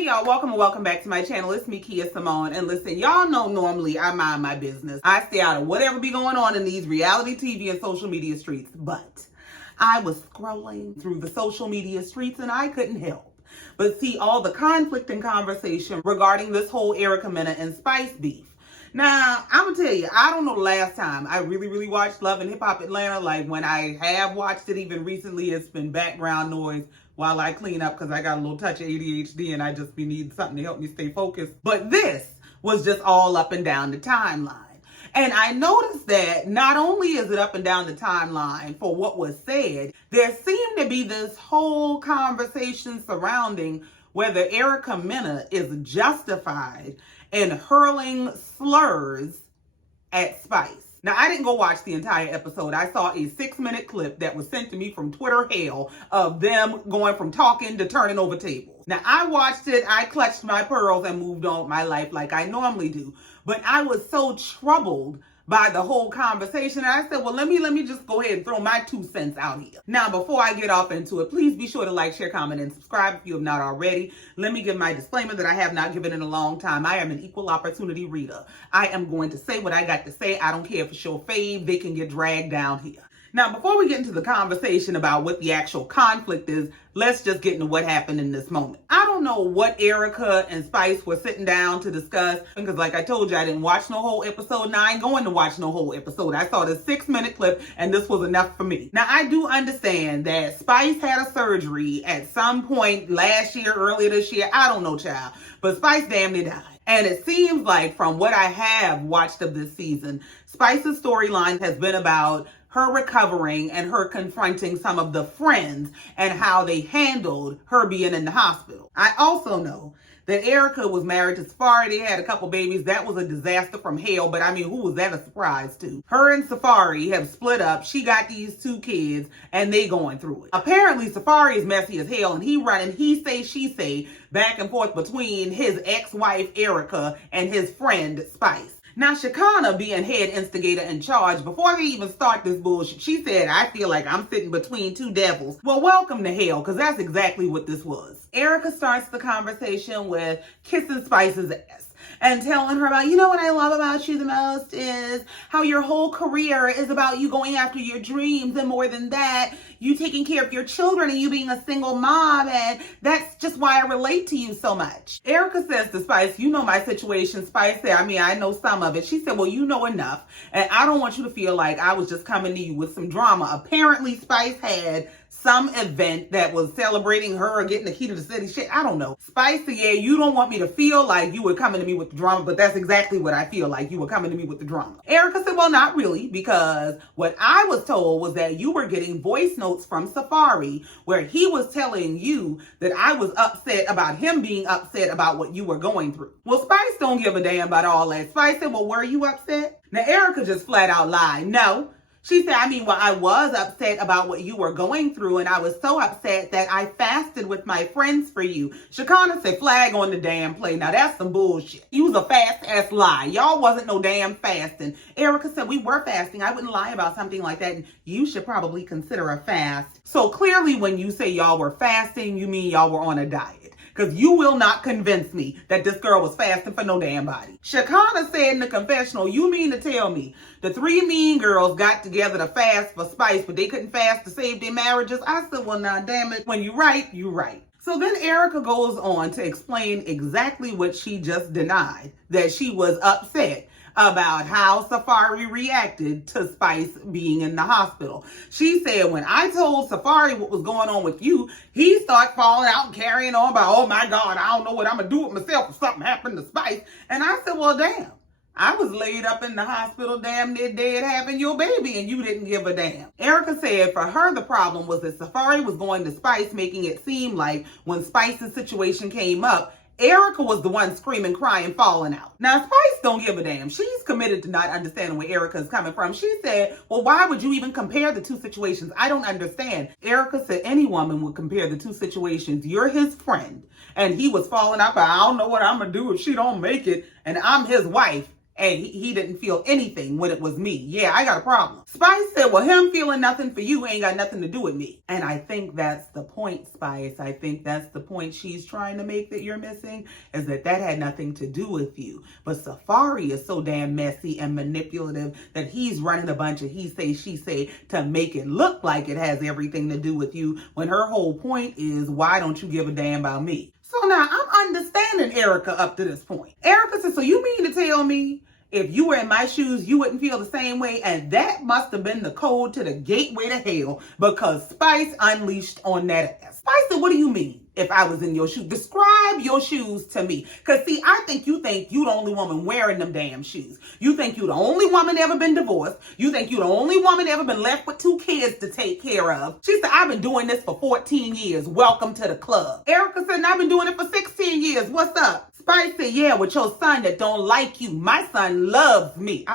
Hey y'all, welcome and welcome back to my channel. It's me, Kia Simone, and listen, y'all know normally I mind my business. I stay out of whatever be going on in these reality TV and social media streets, but I was scrolling through the social media streets and I couldn't help but see all the conflict and conversation regarding this whole Erica, Mena, and Spice beef. Now, I'm gonna tell you, I don't know the last time I really watched Love and Hip Hop Atlanta. Like when I have watched it even recently, it's been background noise while I clean up because I got a little touch of ADHD and I just be needing something to help me stay focused. But this was just all up and down the timeline. And I noticed that not only is it up and down the timeline for what was said, there seemed to be this whole conversation surrounding whether Erica Mena is justified in hurling slurs at Spice. Now, I didn't go watch the entire episode. I saw a 6-minute clip that was sent to me from Twitter hell of them going from talking to turning over tables. Now, I watched it, I clutched my pearls and moved on with my life like I normally do. But I was so troubled by the whole conversation. And I said, well, let me just go ahead and throw my 2 cents out here. Now, before I get off into it, please be sure to like, share, comment, and subscribe if you have not already. Let me give my disclaimer that I have not given in a long time. I am an equal opportunity reader. I am going to say what I got to say. I don't care if it's your fave. They can get dragged down here. Now, before we get into the conversation about what the actual conflict is, let's just get into what happened in this moment. I don't know what Erica and Spice were sitting down to discuss, because like I told you, I didn't watch no whole episode, and I ain't going to watch no whole episode. I saw the 6-minute clip, and this was enough for me. Now, I do understand that Spice had a surgery at some point last year, earlier this year. I don't know, child. But Spice damn near died. And it seems like from what I have watched of this season, Spice's storyline has been about her recovering and her confronting some of the friends and how they handled her being in the hospital. I also know that Erica was married to Safari. They had a couple babies. That was a disaster from hell, but I mean, who was that a surprise to? Her and Safari have split up. She got these 2 kids and they going through it. Apparently, Safari is messy as hell and he running he say, she say back and forth between his ex-wife Erica and his friend Spice. Now, Shakana, being head instigator in charge, before they even start this bullshit, she said, I feel like I'm sitting between 2 devils. Well, welcome to hell, because that's exactly what this was. Erica starts the conversation with kissing Spice's ass and telling her about, you know what I love about you the most is how your whole career is about you going after your dreams, and more than that, you taking care of your children and you being a single mom, and that's just why I relate to you so much. Erica says to Spice, you know my situation. Spice said, I know some of it. She said, well, you know enough, and I don't want you to feel like I was just coming to you with some drama. Apparently, Spice had some event that was celebrating her or getting the key to the city shit. I don't know. Spice said, yeah, you don't want me to feel like you were coming to me with the drama, but that's exactly what I feel like. You were coming to me with the drama. Erica said, well, not really, because what I was told was that you were getting voice notes from Safari where he was telling you that I was upset about him being upset about what you were going through. Well, Spice don't give a damn about all that. Spice said, well, were you upset? Now, Erica just flat out lied. No. She said, well, I was upset about what you were going through, and I was so upset that I fasted with my friends for you. Shakana said, flag on the damn play. Now, that's some bullshit. You was a fast-ass lie. Y'all wasn't no damn fasting. Erica said, we were fasting. I wouldn't lie about something like that, and you should probably consider a fast. So clearly, when you say y'all were fasting, you mean y'all were on a diet. Because you will not convince me that this girl was fasting for no damn body. Shakana said in the confessional, you mean to tell me the 3 mean girls got together to fast for Spice, but they couldn't fast to save their marriages? I said, well, now, damn it. When you right, you right. So then Erica goes on to explain exactly what she just denied, that she was upset about how Safari reacted to Spice being in the hospital. She said, when I told Safari what was going on with you, he started falling out and carrying on about, oh my God, I don't know what I'm going to do with myself if something happened to Spice. And I said, well, damn, I was laid up in the hospital damn near dead having your baby and you didn't give a damn. Erica said for her, the problem was that Safari was going to Spice, making it seem like when Spice's situation came up, Erica was the one screaming, crying, falling out. Now, Spice don't give a damn. She's committed to not understanding where Erica is coming from. She said, well, why would you even compare the 2 situations? I don't understand. Erica said any woman would compare the 2 situations. You're his friend, and he was falling out, but I don't know what I'm going to do if she don't make it, and I'm his wife, and he didn't feel anything when it was me. Yeah, I got a problem. Spice said, well, him feeling nothing for you ain't got nothing to do with me. And I think that's the point, Spice. I think that's the point she's trying to make that you're missing, is that had nothing to do with you. But Safari is so damn messy and manipulative that he's running a bunch of he say, she say to make it look like it has everything to do with you, when her whole point is, why don't you give a damn about me? So now I'm understanding Erica up to this point. Erica said, so you mean to tell me if you were in my shoes, you wouldn't feel the same way? And that must have been the code to the gateway to hell, because Spice unleashed on that ass. Spice said, what do you mean if I was in your shoes? Describe your shoes to me. Because see, I think you the only woman wearing them damn shoes. You think you the only woman ever been divorced. You think you the only woman ever been left with 2 kids to take care of. She said, I've been doing this for 14 years. Welcome to the club. Erica said, I've been doing it for 16 years. What's up? Spice said, yeah, with your son that don't like you. My son loves me.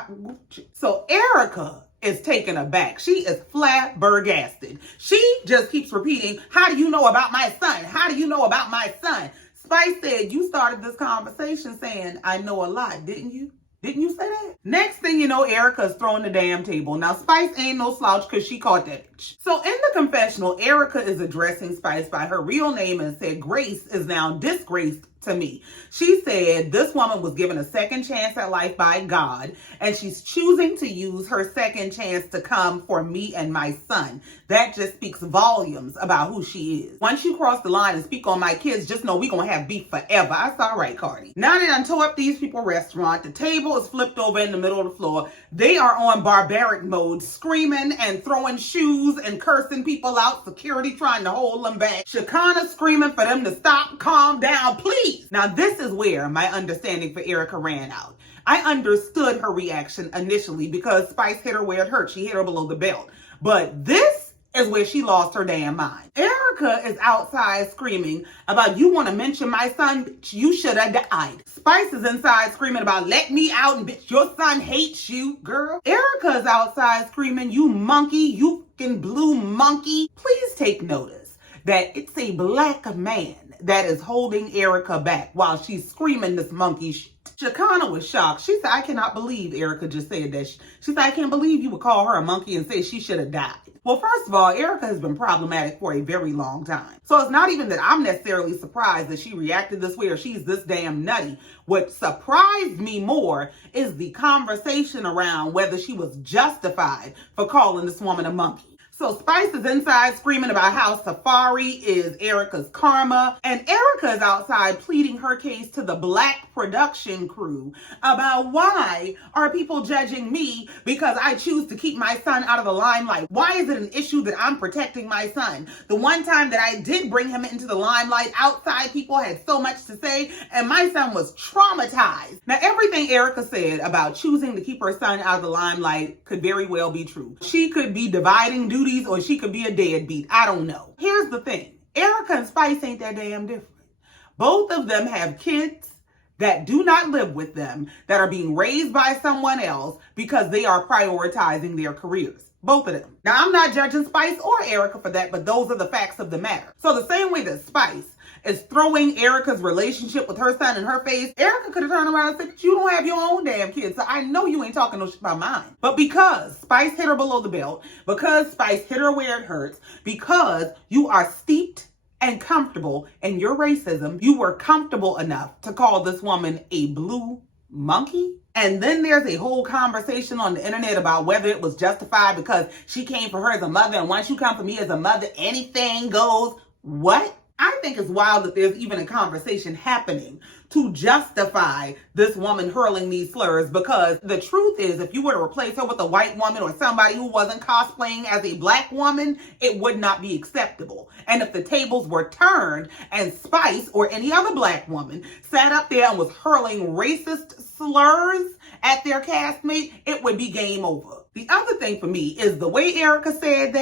So Erica is taken aback. She is flabbergasted. She just keeps repeating, how do you know about my son? How do you know about my son? Spice said, you started this conversation saying, I know a lot, didn't you? Didn't you say that? Next thing you know, Erica's throwing the damn table. Now, Spice ain't no slouch because she caught that bitch. So in the confessional, Erica is addressing Spice by her real name and said, Grace is now disgraced to me. She said this woman was given a second chance at life by God, and she's choosing to use her second chance to come for me and my son. That just speaks volumes about who she is. Once you cross the line and speak on my kids, just know we gonna have beef forever. I said, all right, Cardi. Now they done tore up these people's restaurant. The table is flipped over in the middle of the floor. They are on barbaric mode, screaming and throwing shoes and cursing people out. Security trying to hold them back. Shekinah screaming for them to stop, calm down, please. Now, this is where my understanding for Erica ran out. I understood her reaction initially because Spice hit her where it hurt. She hit her below the belt. But this is where she lost her damn mind. Erica is outside screaming about, you want to mention my son? Bitch, you should have died. Spice is inside screaming about, let me out, and bitch, your son hates you, girl. Erica is outside screaming, you monkey, you fucking blue monkey. Please take notice that it's a black man that is holding Erica back while she's screaming this monkey shit. Shekinah was shocked. She said, I cannot believe Erica just said that. She said, I can't believe you would call her a monkey and say she should have died. Well, first of all, Erica has been problematic for a very long time. So it's not even that I'm necessarily surprised that she reacted this way or she's this damn nutty. What surprised me more is the conversation around whether she was justified for calling this woman a monkey. So Spice is inside screaming about how Safari is Erica's karma, and Erica is outside pleading her case to the black production crew about why are people judging me because I choose to keep my son out of the limelight? Why is it an issue that I'm protecting my son? The one time that I did bring him into the limelight, outside people had so much to say, and my son was traumatized. Now, everything Erica said about choosing to keep her son out of the limelight could very well be true. She could be dividing duties, or she could be a deadbeat. I don't know. Here's the thing. Erica and Spice ain't that damn different. Both of them have kids that do not live with them, that are being raised by someone else because they are prioritizing their careers. Both of them. Now, I'm not judging Spice or Erica for that, but those are the facts of the matter. So the same way that Spice is throwing Erica's relationship with her son in her face, Erica could have turned around and said, you don't have your own damn kids, so I know you ain't talking no shit about mine. But because Spice hit her below the belt, because Spice hit her where it hurts, because you are steeped and comfortable in your racism, you were comfortable enough to call this woman a blue monkey? And then there's a whole conversation on the internet about whether it was justified because she came for her as a mother, and once you come for me as a mother, anything goes. What? I think it's wild that there's even a conversation happening to justify this woman hurling these slurs, because the truth is, if you were to replace her with a white woman or somebody who wasn't cosplaying as a black woman, it would not be acceptable. And if the tables were turned and Spice or any other black woman sat up there and was hurling racist slurs at their castmate, it would be game over. The other thing for me is the way Erica said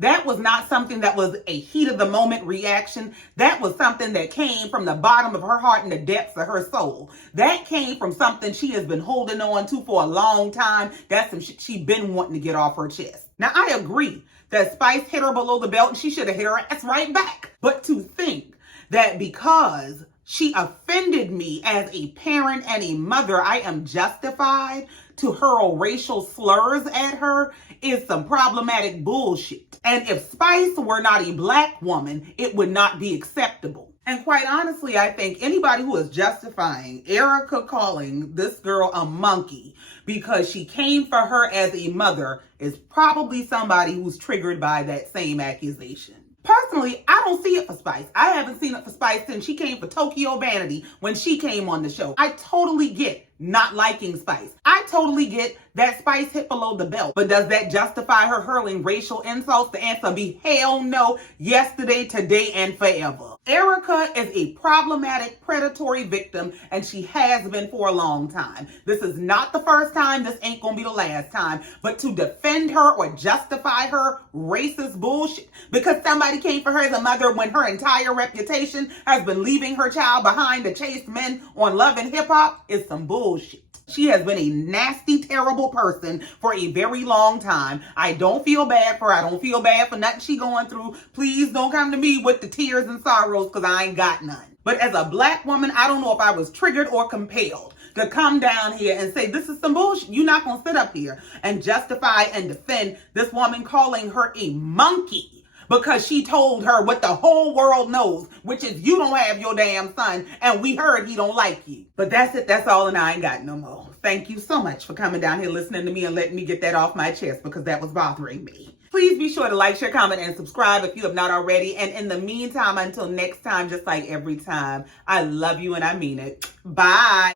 that was not something that was a heat of the moment reaction. That was something that came from the bottom of her heart and the depths of her soul. That came from something she has been holding on to for a long time. That's some shit she's been wanting to get off her chest. Now, I agree that Spice hit her below the belt and she should have hit her ass right back. But to think that because she offended me as a parent and a mother, I am justified to hurl racial slurs at her is some problematic bullshit. And if Spice were not a black woman, it would not be acceptable. And quite honestly, I think anybody who is justifying Erica calling this girl a monkey because she came for her as a mother is probably somebody who's triggered by that same accusation. Personally, I don't see it for Spice. I haven't seen it for Spice since she came for Tokyo Vanity when she came on the show. I totally get not liking Spice. I totally get that Spice hit below the belt. But does that justify her hurling racial insults? The answer be hell no, yesterday, today, and forever. Erica is a problematic predatory victim, and she has been for a long time. This is not the first time. This ain't gonna be the last time. But to defend her or justify her racist bullshit because somebody came for her as a mother when her entire reputation has been leaving her child behind to chase men on Love and Hip Hop is some bullshit. She has been a nasty, terrible person for a very long time. I don't feel bad for her. I don't feel bad for nothing she going through. Please don't come to me with the tears and sorrows because I ain't got none. But as a black woman, I don't know if I was triggered or compelled to come down here and say, this is some bullshit. You're not going to sit up here and justify and defend this woman calling her a monkey because she told her what the whole world knows, which is you don't have your damn son, and we heard he don't like you. But that's it. That's all, and I ain't got no more. Thank you so much for coming down here, listening to me, and letting me get that off my chest because that was bothering me. Please be sure to like, share, comment, and subscribe if you have not already. And in the meantime, until next time, just like every time, I love you and I mean it. Bye.